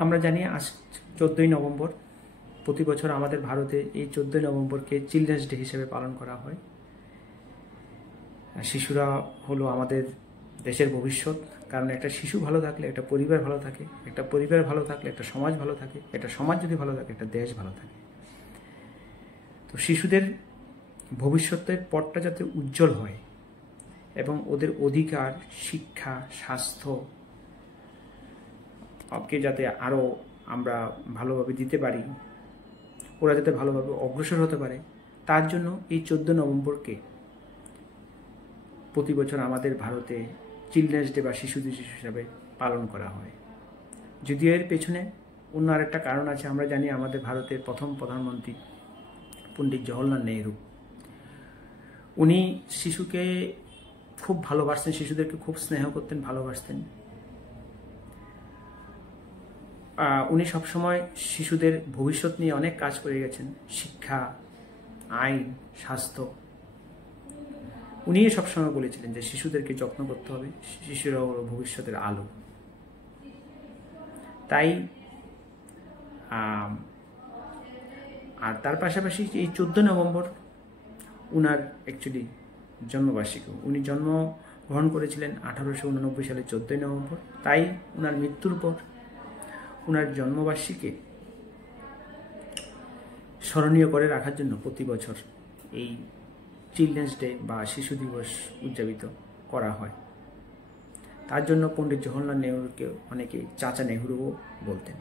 আমরা জানি আজ 14ই নভেম্বর। প্রতি বছর আমাদের ভারতে এই 14ই নভেম্বরকে চিলড্রেন্স ডে হিসেবে পালন করা হয়। শিশুরা হলো আমাদের দেশের ভবিষ্যৎ। কারণ একটা শিশু ভালো থাকলে একটা পরিবার ভালো থাকে, একটা পরিবার ভালো থাকলে একটা সমাজ ভালো থাকে, একটা সমাজ যদি ভালো থাকে একটা দেশ ভালো থাকে। তো শিশুদের ভবিষ্যতের পথটা যাতে উজ্জ্বল হয় এবং ওদের অধিকার, শিক্ষা, স্বাস্থ্য কে যাতে আরও আমরা ভালোভাবে দিতে পারি, ওরা যাতে ভালোভাবে অগ্রসর হতে পারে, তার জন্য এই 14 নভেম্বরকে প্রতি বছর আমাদের ভারতে চিলড্রেন্স ডে বা শিশু দিবস হিসাবে পালন করা হয়। যদিও এর পেছনে অন্য আরেকটা কারণ আছে। আমরা জানি আমাদের ভারতের প্রথম প্রধানমন্ত্রী পণ্ডিত জওহরলাল নেহরু, উনি শিশুকে খুব ভালোবাসতেন, শিশুদেরকে খুব স্নেহ করতেন, ভালোবাসতেন। উনি সবসময় শিশুদের ভবিষ্যৎ নিয়ে অনেক কাজ করে গেছেন। শিক্ষা, আইন, স্বাস্থ্য, উনি সবসময় বলেছিলেন যে শিশুদেরকে যত্ন করতে হবে, শিশুরা হলো ভবিষ্যতের আলো। তাই আর তার পাশাপাশি এই 14 নভেম্বর উনার অ্যাকচুয়ালি জন্মবার্ষিকী। উনি জন্মগ্রহণ করেছিলেন 1889 সালে 14ই নভেম্বর। তাই উনার মৃত্যুর পর উনার জন্মবার্ষিকী স্মরণীয় করে রাখার জন্য প্রতি বছর এই চিলড্রেন্স ডে বা শিশু দিবস উদযাপিত করা হয়। তার জন্য পণ্ডিত জওহরলাল নেহরুকে অনেকে চাচা নেহরুও বলতেন।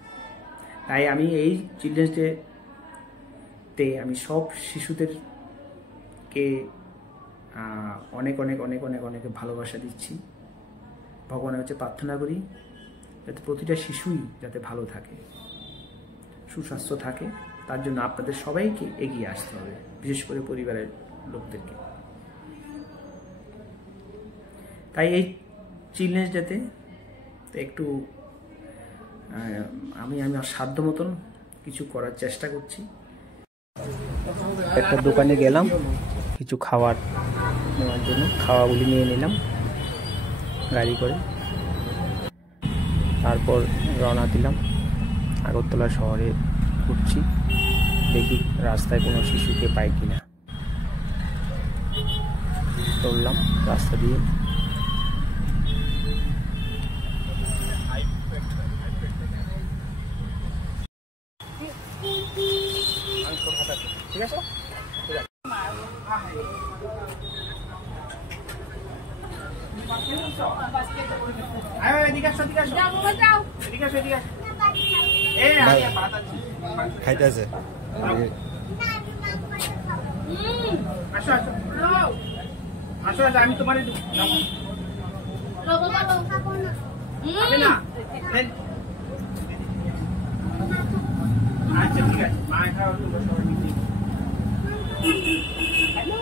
তাই আমি এই চিলড্রেন্স ডে আমি সব শিশুদেরকে অনেক অনেক অনেক অনেক অনেক ভালোবাসা দিচ্ছি। ভগবানের কাছে প্রার্থনা করি যাতে প্রতিটা শিশুই যাতে ভালো থাকে, সুস্বাস্থ্য থাকে। তার জন্য আপনাদের সবাইকে এগিয়ে আসতে হবে, বিশেষ করে পরিবারের লোকদেরকে। তাই এই চিলড্রেন্স ডেতে একটু আমি আমার সাধ্য মতন কিছু করার চেষ্টা করছি। একটা দোকানে গেলাম কিছু খাবার নেওয়ার জন্য, খাওয়াগুলি নিয়ে নিলাম গাড়ি করে। তারপর রওনা দিলাম, আগরতলা শহরে ঘুরছি, দেখি রাস্তায় কোনো শিশুকে পাই কিনা। চললাম রাস্তা দিয়ে। ঠিক আছে, খাইতেছে আমি তোমার আচ্ছা ঠিক আছে, মা খাওয়া হ্যালো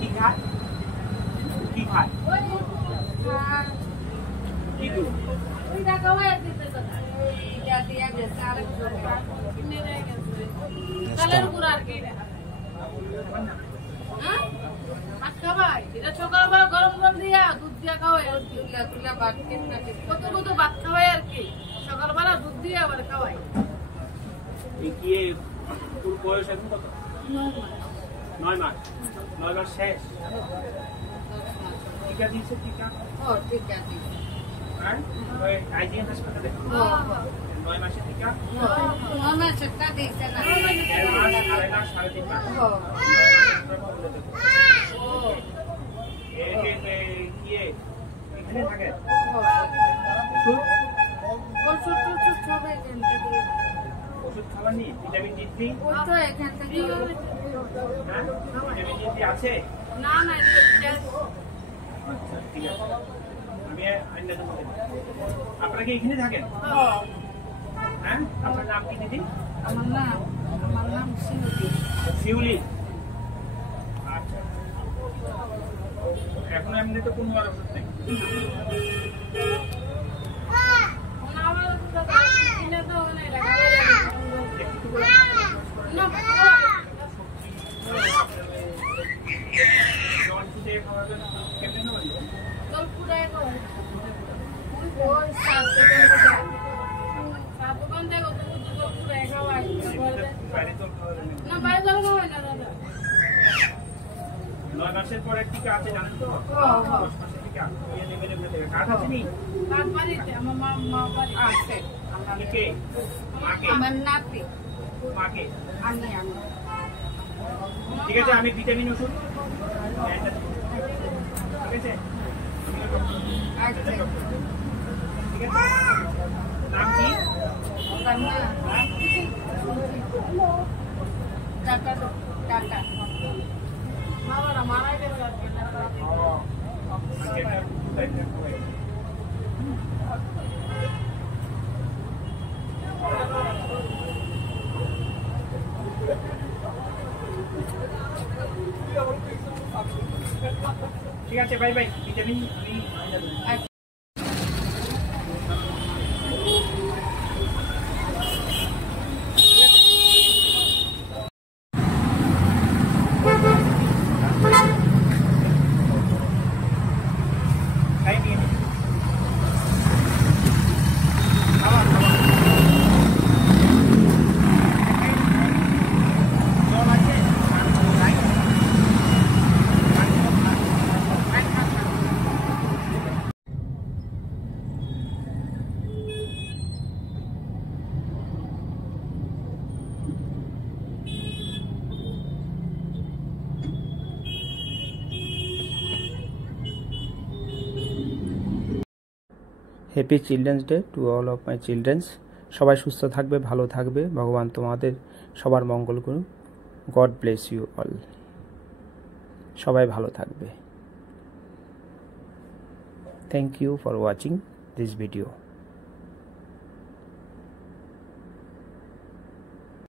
কি খায় কি খায় কি দু সকালবেলা গরম জল দিয়া দুধ দিয়া খাওয়াই কত কত ভাত খাওয়াই আর কি। সকালবেলা দুধ দিয়ে আবার খাওয়াই। বয়স এখন কত? 9 মাস। 9 মাস শেষ। টিকা দিয়েছে? টিকা টিকা দিয়েছে। হ্যাঁ, ওই আইজিএম হাসপাতালে 9 মাসের টিকা। 9 মাসের টিকা দিয়েছে না, 1 মাস, 2.5 মাস, 3.5 মাস। এখানে থাকে ওষুধ খাবার নি, ভিটামিন ডি3 এখান থেকে ভিটামিন ডি3 আছে না না। আচ্ছা ঠিক আছে, আমি আইনা দেবো। আপনারা কি এখানে থাকেন? হ্যাঁ, আপনার নাম কি দিদি? আমার নাম শিউলি। শিউলি, আচ্ছা। এখন এমনি তো কোনো আর ওষুধ নেই। কেমন মাসের পরের টিকা আছে জানেন তো? 10 মাসের টিকা এই লেভেলে দেবে। কার্ড আছে নি? কার্ড বাড়িতে আমার মা বাড়ি আছে। কে? মাকে? আমার নাতি। মাকে? আমি। ঠিক আছে, আমি ভিটামিন ওষুধ ঠিক আছে? আচ্ছা। ঠিক আছে? নাম কি? টাকা টাকা মারা মারাই দেবে ঠিক আছে, বাই বাই। ভিটামিন আমি happy children's day to all of my children's. সবাই সুস্থ থাকবে, ভালো থাকবে, ভগবান তোমাদের সবার মঙ্গল করুন। God bless you all. সবাই ভালো থাকবে। Thank you for watching this video.